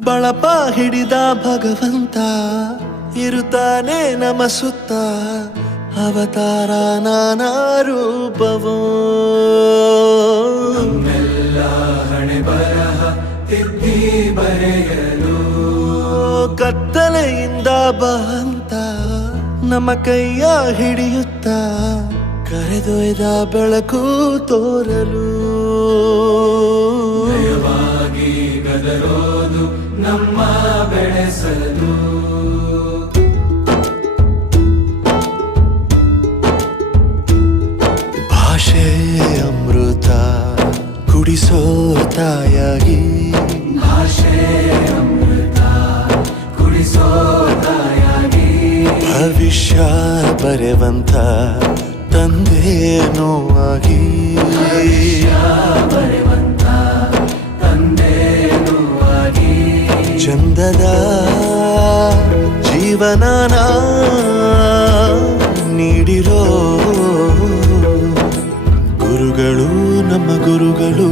ಬಳಪ ಹಿಡಿದ ಭಗವಂತ ಇರುತ್ತಾನೆ ನಮ ಸುತ್ತ ಅವತಾರ ನಾನಾ ರೂಪವೋ ನಮ್ಮೆಲ್ಲ ಹಣೆ ಬರಹ ತಿದ್ದಿ ಬರೆಯಲು ಕತ್ತಲೆಯಿಂದ ಬಂತ ನಮ್ಮ ಕೈಯ ಹಿಡಿಯುತ್ತ ಕರೆದೊಯ್ದ ಬೆಳಕು ತೋರಲು ನಯವಾಗಿ ಗದರೋದು ನಮ್ಮ ಬೆಳೆಸಲು ಭಾಷೆ ಅಮೃತ ಕುಡಿಸೋ ತಾಯಾಗಿ ಭಾಷೆ ಅಮೃತ ಕುಡಿಸೋ ತಾಯಾಗಿ ಭವಿಷ್ಯ ಬರೆವಂತ ತಂದೇನೋ ಆಗಿ ಬರೆವಂತ ತಂದೇನೂ ಆಗಿ ಚಂದದ ಜೀವನನ ನೀಡಿರೋ ಗುರುಗಳು ನಮ್ಮ ಗುರುಗಳು